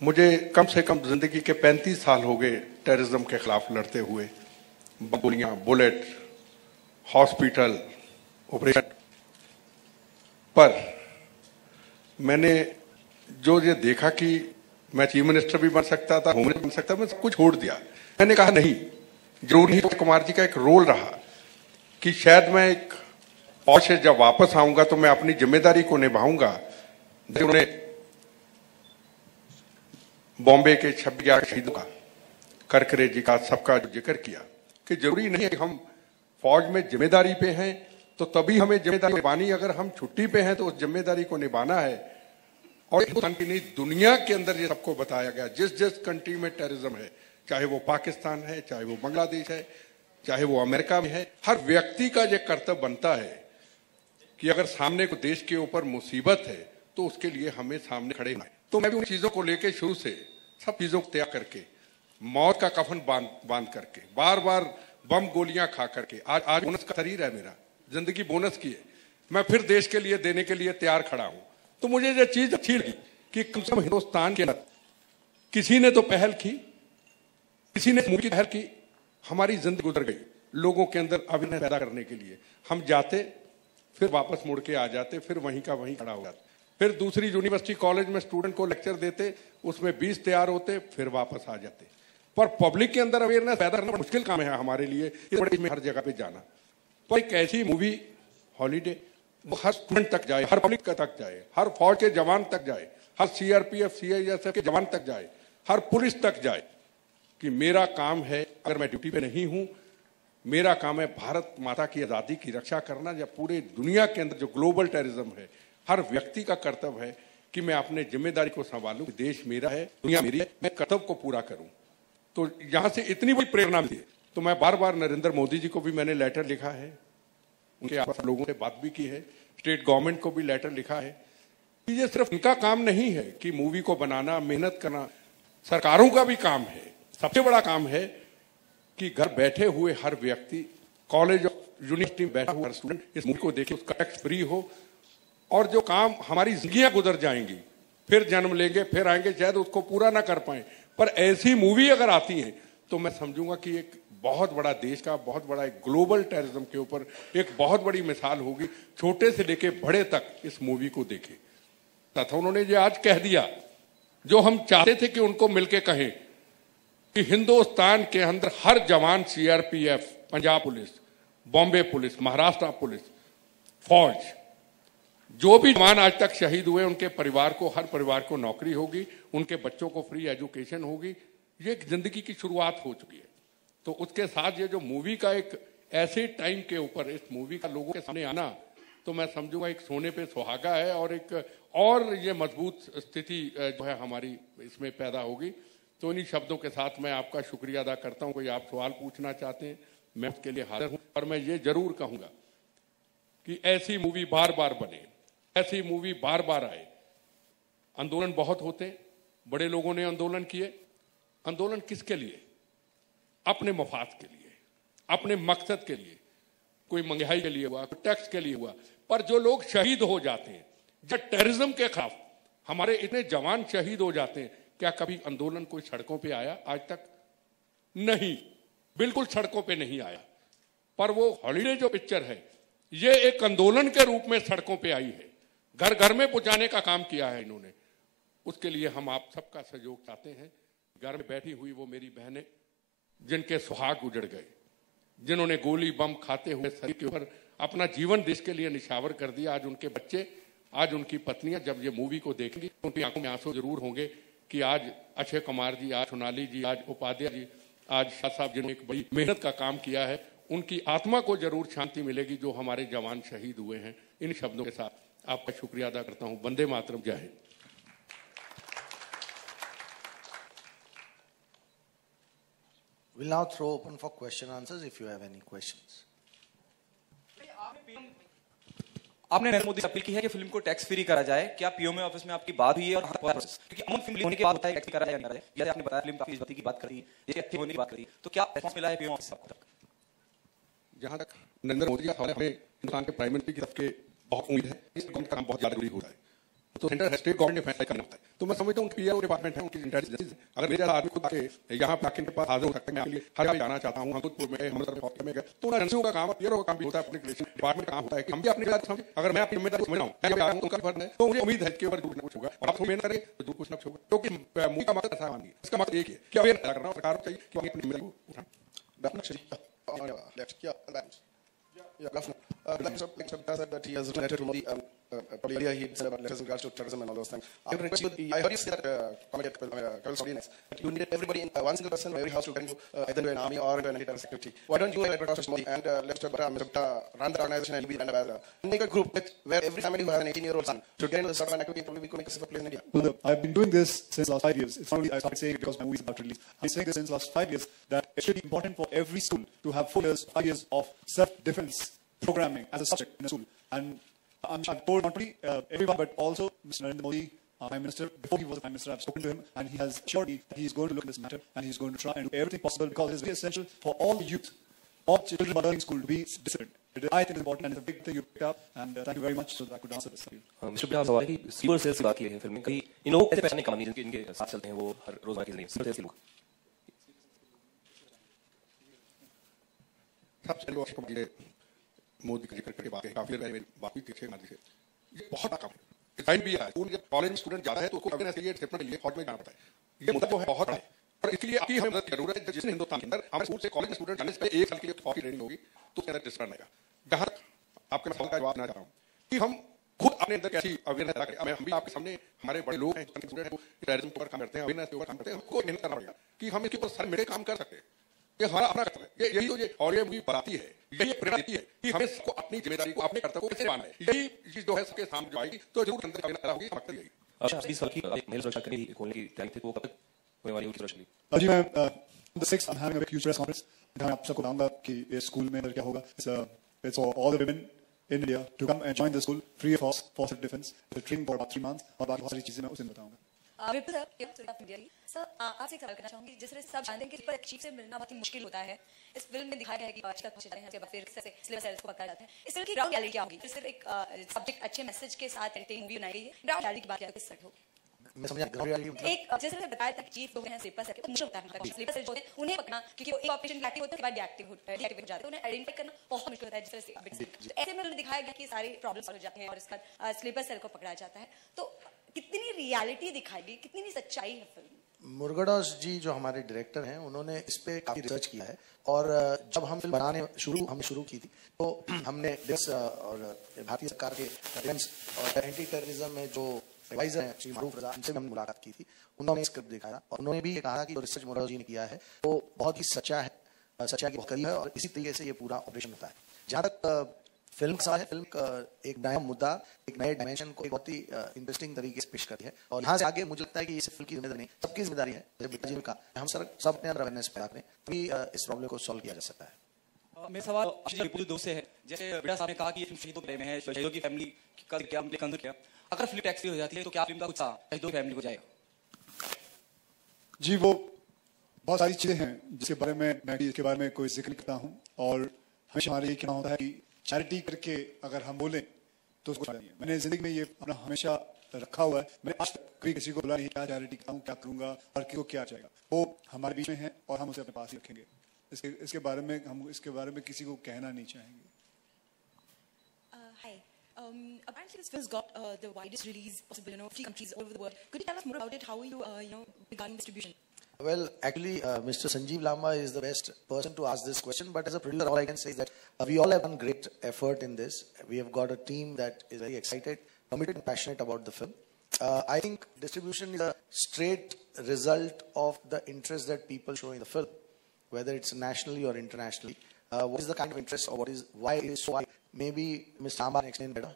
मुझे कम से कम जिंदगी के 35 साल हो गए टेररिज्म के खिलाफ लड़ते हुए। गोलियां, बुलेट, हॉस्पिटल, ऑपरेशन। पर मैंने जो ये देखा कि मैं चीफ मिनिस्टर भी बन सकता था, होम मिनिस्टर बन सकता था, मैं सब कुछ छोड़ दिया। मैंने कहा नहीं, जरूरी है। कुमार जी का एक रोल रहा कि शायद मैं एक फौज से जब वापस आऊंगा तो मैं अपनी जिम्मेदारी को निभाऊंगा। उन्होंने बॉम्बे के 26 शहीदों का, करकरे जी का, सबका जिक्र किया कि जरूरी नहीं है कि हम फौज में जिम्मेदारी पे हैं तो तभी हमें जिम्मेदारी निभानी, अगर हम छुट्टी पे हैं तो उस जिम्मेदारी को निभाना है। और नहीं, दुनिया के अंदर ये सबको बताया गया, जिस जिस कंट्री में टेररिज्म है, चाहे वो पाकिस्तान है, चाहे वो बांग्लादेश है, चाहे वो अमेरिका में है, हर व्यक्ति का ये कर्तव्य बनता है कि अगर सामने को देश के ऊपर मुसीबत है तो उसके लिए हमें सामने खड़े होना है। तो मैं भी उन चीजों को लेकर शुरू से सब चीजों को तैयार करके, मौत का कफन बांध करके, बार बार बम गोलियां खा करके, आज बोनस का शरीर है, मेरा जिंदगी बोनस की है, मैं फिर देश के लिए देने के लिए तैयार खड़ा हूं। तो मुझे ये चीज अच्छी लगी कि कम से कम हिंदुस्तान के अंदर किसी ने तो पहल की, किसी ने मुल्क की पहल की। हमारी जिंदगी गुजर गई लोगों के अंदर अवेयरनेस पैदा करने के लिए। हम जाते, फिर वापस मुड़ के आ जाते, फिर वहीं का वहीं खड़ा हो जाते, फिर दूसरी यूनिवर्सिटी कॉलेज में स्टूडेंट को लेक्चर देते, उसमें 20 तैयार होते, फिर वापस आ जाते। पर पब्लिक के अंदर अवेयरनेस पैदा करना मुश्किल काम है हमारे लिए, में हर जगह पे जाना। पर एक ऐसी मूवी हॉलीडे, वो हर स्टूडेंट तक जाए, हर पब्लिक तक जाए, हर फौज के जवान तक जाए, हर सीआरपीएफ सीआईएसएफ के जवान तक जाए, हर पुलिस तक जाए कि मेरा काम है, अगर मैं ड्यूटी पे नहीं हूं, मेरा काम है भारत माता की आजादी की रक्षा करना। या पूरे दुनिया के अंदर जो ग्लोबल टेररिज्म है, हर व्यक्ति का कर्तव्य है कि मैं अपने जिम्मेदारी को संभालूं, देश मेरा है, दुनिया मेरी है, मैं कर्तव्य को पूरा करूं। तो यहां से इतनी बड़ी प्रेरणा मिली है। तो मैं बार बार नरेंद्र मोदी जी को भी मैंने लेटर लिखा है, उनके आपस लोगों से बात भी की है, स्टेट गवर्नमेंट को भी लेटर लिखा है कि ये सिर्फ उनका काम नहीं है कि मूवी को बनाना, मेहनत करना, सरकारों का भी काम है। सबसे बड़ा काम है कि घर बैठे हुए हर व्यक्ति, कॉलेज और यूनिवर्सिटी में बैठा हुआ हर स्टूडेंट इस मूवी को देखे, उसका टैक्स फ्री हो। और जो काम हमारी जिंदगियां गुजर जाएंगी, फिर जन्म लेंगे, फिर आएंगे, शायद उसको पूरा ना कर पाए, पर ऐसी मूवी अगर आती है तो मैं समझूंगा कि एक बहुत बड़ा देश का, बहुत बड़ा एक ग्लोबल टेररिज्म के ऊपर एक बहुत बड़ी मिसाल होगी। छोटे से लेके बड़े तक इस मूवी को देखे। तथा उन्होंने जो आज कह दिया, जो हम चाहते थे कि उनको मिलके कहें कि हिंदुस्तान के अंदर हर जवान, CRPF, Punjab police, Bombay police, Maharashtra police, फौज, जो भी जवान आज तक शहीद हुए, उनके परिवार को, हर परिवार को नौकरी होगी, उनके बच्चों को फ्री एजुकेशन होगी। ये एक जिंदगी की शुरुआत हो चुकी है। तो उसके साथ ये जो मूवी का एक ऐसे टाइम के ऊपर इस मूवी का लोगों के सामने आना, तो मैं समझूंगा एक सोने पे सुहागा है और एक और ये मजबूत स्थिति जो है हमारी इसमें पैदा होगी। तो इन्हीं शब्दों के साथ मैं आपका शुक्रिया अदा करता हूं। कोई आप सवाल पूछना चाहते हैं, मैं उसके लिए हाजिर हूं। और मैं ये जरूर कहूंगा कि ऐसी मूवी बार बार बने, ऐसी मूवी बार बार आए। आंदोलन बहुत होते, बड़े लोगों ने आंदोलन किए। आंदोलन किसके लिए? अपने मफाद के लिए, अपने मकसद के लिए। कोई महंगाई के लिए हुआ, कोई टैक्स के लिए हुआ। पर जो लोग शहीद हो जाते हैं, जब टेररिज्म के खिलाफ हमारे इतने जवान शहीद हो जाते हैं, क्या कभी आंदोलन कोई सड़कों पे आया? आज तक नहीं, बिल्कुल सड़कों पे नहीं आया। पर वो हॉलीडे जो पिक्चर है, ये एक आंदोलन के रूप में सड़कों पे आई है, घर घर में पहुंचाने का काम किया है इन्होंने। उसके लिए हम आप सबका सहयोग चाहते हैं। घर में बैठी हुई वो मेरी बहनें जिनके सुहाग उजड़ गए, जिन्होंने गोली बम खाते हुए शरीर के ऊपर अपना जीवन देश के लिए निछावर कर दिया, आज उनके बच्चे, आज उनकी पत्नियां जब ये मूवी को देखेंगी तो उनकी आंखों में आंसू जरूर होंगे कि आज अक्षय कुमार जी, आज सोनाली जी, आज उपाध्याय जी, आज शाह साहब जिन्होंने एक बड़ी मेहनत का काम किया है, उनकी आत्मा को जरूर शांति मिलेगी जो हमारे जवान शहीद हुए हैं। इन शब्दों के साथ आपका शुक्रिया अदा करता हूं। वंदे मातरम, जय Hind. We'll now throw open for question answers if you have any questions. आपने नरेंद्र मोदी से अपील की है कि फिल्म को टैक्स फ्री करा जाए। क्या पीओएमए ऑफिस में आपकी बात हुई है? और क्योंकि अमन फिल्म होने के बाद होता है टैक्स फ्री करा जाए या नहीं करा जाए, जैसे आपने बताया फिल्म काफी इज्जत की बात करी, जैसे अच्छे होने की बात करी, तो क्या रिस्पांस मिला है पीओएमए ऑफिस तक? जहां तक नरेंद्र मोदी का सवाल है, हमें हिंदुस्तान के प्राइम मिनिस्टर की तरफ के बहुत उम्मीद है, इस काम बहुत ज्यादा जरूरी हो रहा है। तो सेंटर स्टेट गवर्नमेंट ने फैसला करना होता है। तो मैं समझता हूँ पीआरओ डिपार्टमेंट है, उनकी इंटेलिजेंस है। अगर मेरे जैसा आदमी खुद आके यहाँ पे आके इनके पास हाजिर हो सकते हैं, मैं आपके लिए हर जगह जाना चाहता हूँ, हमदपुर में, अमृतसर में गए, तो उन एजेंसियों का काम, पीआरओ का काम भी होता है, पब्लिक रिलेशन डिपार्टमेंट का काम होता है कि हम भी अपनी जिम्मेदारी समझें। अगर मैं अपनी जिम्मेदारी समझ रहा हूँ, मैं आया हूँ, उनका फर्ज है, तो मुझे उम्मीद है कि ऊपर झूठ न कुछ होगा, और आप मेहनत करें तो झूठ कुछ न कुछ होगा। क्योंकि मूवी का मकसद ऐसा मानिए, इसका मकसद एक ही है कि अवेयर पैदा करना, सरकार को चाहिए कि अपनी जिम्मेदारी को उठाएं। That he has written a letter to Modi, probably earlier he said about letters in regards to terrorism and all those things. I would request you, I heard you say that, Kapil Saudi next, that you needed everybody in one single person in every house to get into either into an army or into an anti-terrorist activity. Why don't you let Mr. Modi and let Mr. Bhatta run the organization and you be the ambassador? Make a group where every family who has an 18-year-old son should get into this sort of an activity, probably we could make a safer place in India. Well, I've been doing this since last 5 years. It's not only I started saying it because my movie is about to release. I've been saying this since last 5 years that it should be important for every school to have 4 years, 5 years of self-defense programming as a subject in a school. And I've told not only everyone, but also Mr. Narendra Modi, Prime Minister, before he was Prime Minister, I've spoken to him, and he has assured me that he is going to look at this matter, and he is going to try and do everything possible, because it is very essential for all the youth, all children mother in school to be disciplined. I think it's important, and it's a big thing you picked up, and thank you very much, so that I could answer this. Mr. Bihar, सवाल है कि sleeper cells की बात की है film में, कहीं इन लोगों ऐसे पहचानने का नहीं जिनके इनके साथ चलते हैं वो हर रोजमर्रा की जिंदगी स्लीपर सेल्स के लोग। सबसे पहले मोदी का जिक्र करके बात है, काफी देर बात हुई थी गांधी से, ये बहुत बड़ा काम है। डिजाइन भी है, जब कॉलेज में स्टूडेंट जाता है तो उसको अवेयरनेस के लिए, एक्सेप्टेंस के लिए फौज में जाना पड़ता है। ये मुद्दा जो है बहुत बड़ा है, और इसलिए आपकी हमें मदद की जरूरत है। जिसने हिंदुस्तान के अंदर हमारे स्कूल से कॉलेज में स्टूडेंट जाने से पहले 1 साल के लिए फौज की ट्रेनिंग होगी, तो उसके अंदर डिस्टर्न आएगा। जहां तक आपके सवाल का जवाब देना चाह रहा हूँ कि हम खुद अपने अंदर कैसी अवेयरनेस पैदा करें। हम भी आपके सामने, हमारे बड़े लोग हैं, स्टूडेंट हैं, टेररिज्म के ऊपर काम करते हैं, अवेयरनेस के ऊपर काम करते हैं, हमको मेहनत करना पड़ेगा कि हम इसके ऊपर सारे मिलकर काम कर सकते हैं। ये हमारा अपना कर्तव्य है। यही तो ये और ये मूवी बताती है, यही प्रेरणा देती है कि हमें सबको अपनी जिम्मेदारी को, अपने कर्तव्य को कैसे निभाना है। यही चीज जो है सबके सामने जो आएगी तो जरूर अंदर पैदा होगी। मकसद यही। अच्छा, 20 साल की एक महिला सुरक्षा की खोलने की तैयारी थी, वो कब तक होने वाली होगी सुरक्षा? जी मैं the 6th I'm having a huge press conference जहाँ आप सबको बताऊंगा कि ये स्कूल में क्या होगा। It's for all the women in India to come and join the school free of cost for self-defense. It's a training for about 3 months और बाकी बहुत सारी चीजें मैं उस दिन बताऊंगा। विपुल सर, आपसे एक सवाल करना चाहूंगी। जिस तरह सब जानते हैं कि पर चीफ से मिलना बहुत ही मुश्किल होता है, इस फिल्म में दिखाया गया है कि आज तक पहुंच जाते हैं, उसके बाद फिर से स्लीपर सेल्स को पकड़ा जाता है। इस फिल्म की ग्राउंड रियलिटी क्या होगी? फिर सिर्फ एक सब्जेक्ट अच्छे मैसेज के साथ एडिटिंग मूवी बनाई गई है, ग्राउंड रियलिटी की बात क्या किस तरह होगी? मैं समझा ग्राउंड रियलिटी एक जैसे मैंने बताया था कि चीफ लोग हैं स्लीपर सेल के, मुश्किल होता है स्लीपर सेल जो होते हैं उन्हें पकड़ना, क्योंकि वो एक ऑपरेशन एक्टिव होता है, बाद डीएक्टिव हो जाते हैं, उन्हें आइडेंटिफाई करना बहुत मुश्किल होता है। जिस तरह से ऐसे में उन्होंने दिखाया गया कि सारी प्रॉब्लम सॉल्व हो जाते हैं और इसके बाद स्लीपर सेल को पकड़ा जाता है। तो कितनी रियलिटी दिखाई गई, कितनी सच्चाई है फिल्म? मुरुगदास जी जो हमारे डायरेक्टर हैं, उन्होंने इस पे काफी रिसर्च किया है, और जब हम फिल्म बनाने हमने शुरू की थी तो हमने और भारतीय सरकार के डिफेंस और एंटी टेररिज्म में जो एडवाइजर हैं श्री मारूफ रजा, उनसे हमने मुलाकात की थी। उन्होंने स्क्रिप्ट देखा था और उन्होंने भी ये कहा कि जो रिसर्च मुरुगदास जी ने किया है वो बहुत ही सच्चा है, सच्चाई की बहुत करीब है, और इसी तरीके से ये पूरा ऑपरेशन होता है। जहाँ तक फिल्म का सवाल है, फिल्म का एक नया मुद्दा, एक नए डायमेंशन को एक बहुत ही इंटरेस्टिंग तरीके से पेश करती है, और यहाँ से आगे मुझे लगता है कि इस फिल्म की जिम्मेदारी नहीं, सबकी जिम्मेदारी है। जब बिता जी का हम सब अपने अंदर अवेयरनेस पैदा करें, तभी इस प्रॉब्लम को सॉल्व किया जा सकता है। मेरा सवाल विपुल दोस्त से है, जैसे बेटा साहब ने कहा कि ये फिल्म शहीदों के बारे में है, शहीदों की फैमिली का क्या अंदर क्या, अगर फिल्म टैक्स फ्री हो जाती है तो क्या फिल्म का कुछ शहीदों की फैमिली को जाएगा? जी वो बहुत सारी चीजें हैं जिसके बारे में मैं भी इसके बारे में कोई जिक्र करता हूँ, और हमेशा हमारे ये कहना होता है कि चैरिटी करके अगर हम बोलें तो उसको नहीं है। मैंने जिंदगी में ये अपना हमेशा रखा हुआ है। मैंने आज तक कभी किसी को बोला नहीं क्या चैरिटी कराऊं, क्या करूंगा और किसको क्या चाहिए। वो हमारे बीच में है और हम उसे अपने पास ही रखेंगे। इसके बारे में हम इसके बारे में किसी को कहना नहीं चाहेंगे। Hi. Apparently this film's got the widest release possible, few countries all over the world. Could you tell us more about it? How are you, regarding distribution? Well, actually, Mr. Sanjeev Lamba is the best person to ask this question, but as a producer, all I can say is that we all have done great effort in this. We have got a team that is very excited, committed and passionate about the film. I think distribution is a straight result of the interest that people show in the film, whether it's nationally or internationally. What is the kind of interest, or why it is so high? Maybe Mr. Lamba can explain better.